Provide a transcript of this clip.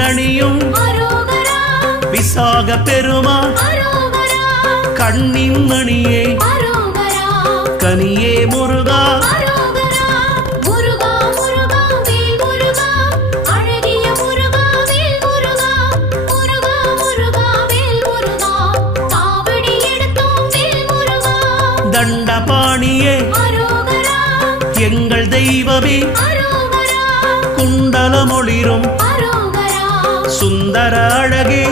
தேரணியும் விசாக பெருமான் கண்ணின் மணியே கனியே முருகா தண்டபாணியே எங்கள் தெய்வமே குண்டலமொளிரும் சுந்தர அழகே